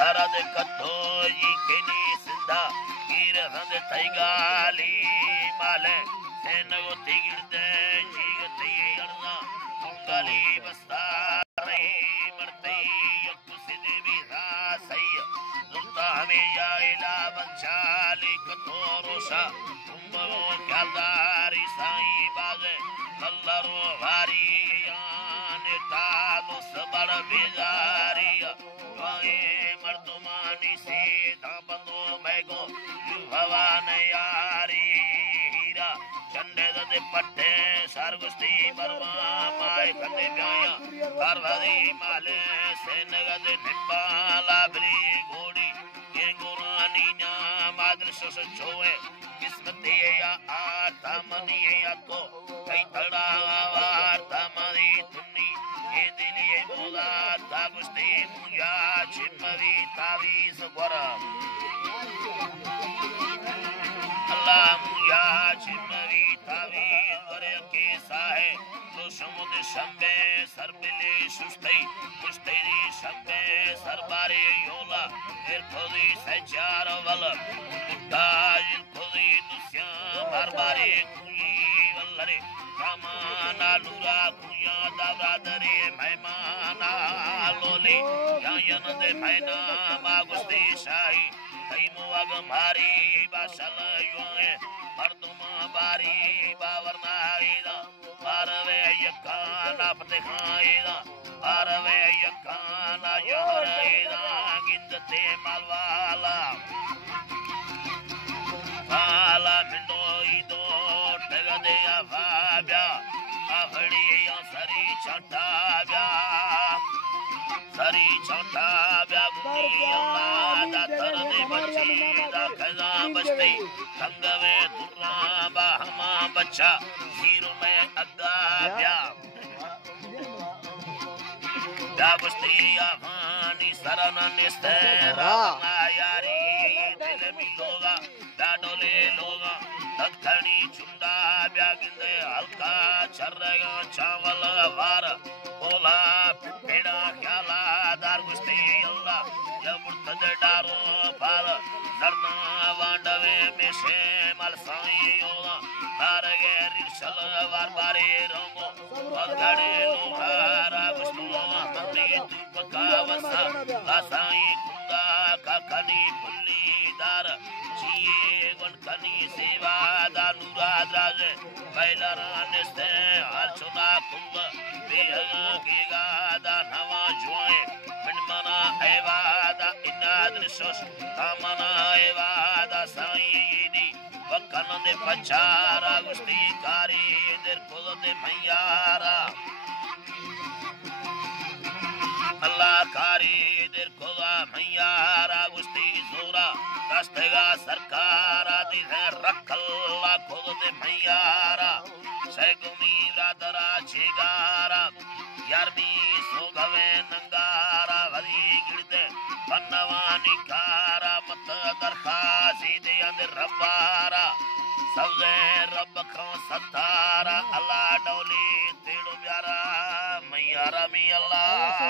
थारा दे कतो जी केनी सिंधा कीर हंद थईगाली माले सेनगो तिगिरदे जीगते अड़ना उंगली बस्ता रही मरते यक्कु सिदे भी सा सही लुत्ता हमें याइला बंचाली कतो रोशा उम्मरो ख्यालदारी साई बाजे कल्लरो भारी याने तालो सबड़ बेजारिया वाए मर्दुमानी से दाबंदो मैगो भवान यारी हीरा चंडे दे पट्टे सरगुस्ती बर्मा माय खते ब्याया करवदी माले सेनगद निम्बाला बली घोड़ी ये गुरानी ना मादरस छोए किस्मती या आरता मनी या तो कई तड़ा आरता मनी तुन्नी ये दिली ये बोला तागुस्ती मुया चिम्मवी तावीस गरम अल्लाह मुया चिम्मवी तावीस गरे के साहे तो समुद्र शंबे सरबिले सुस्ते मुस्तेरी शंबे सरबारे योला इरखोदी सचार वल मुट्टाज इरखोदी दुस्या बारबारे कुई वल्लरे कामाना लूरा कुया दावरादरे मेहमाना लोले यायन दे मैना मागुस्ते शाही तैमो अगमारी बाशल युए मर्दुमा बारी बावरनाईदा बारवे यकाना फतेखाईदा बारवे यकाना यहरईदा गिंदते मालवाला आला मिंडो इदो टगदे अभाब्या अभड़ी सरी छटाब्या सरी छटाब्या गुनी अल्लाह दा तरदे बच्ची दा खजा बचते संगवे दुर्रा बाहमा बच्चा हीरो में अगाब्या दाबस्ती आवानी सरना निस्तेरा यारी दिल में लोगा डाडोले लोगा तत्खणी चुंदा ब्यागिंदे हल्का चर्रेगा चावल वार बोला पिपेड़ा ख्याला दार गुस्ती अल्लाह जब तद डारो पार नरना वांडवे में से मलसाई योगा तारगे रिशल वार बारे रंगो बगड़े लोहारा गुस्तुआ मंदी तुपका वसा लासाई कुंदा काकनी पुल्ली दार जिए वनकनी सेवा दानुरा द्राजे बैलरान से अर्चना कुंद बेहगा गेगा दा नवा जुए मिनमना एवादा इनाद शोष तामना एवादा साईनी वकन दे पचारा गुस्ती कारी दर खुद दे मैयारा अल्लाह कारी दर खुदा मैयारा गुस्ती जोरा दस्तगा सरकारा दी है रखल्ला खुद दे मैयारा सैगुमी रादरा छेगारा यारमी सोगवे नंगारा वरी गिरदे पन्नवानी कारा मत दरखासी दे अंदर रब्बारा सवे रब खो सतारा अल्लाह डोली तेड़ो प्यारा मैयारा मी अल्लाह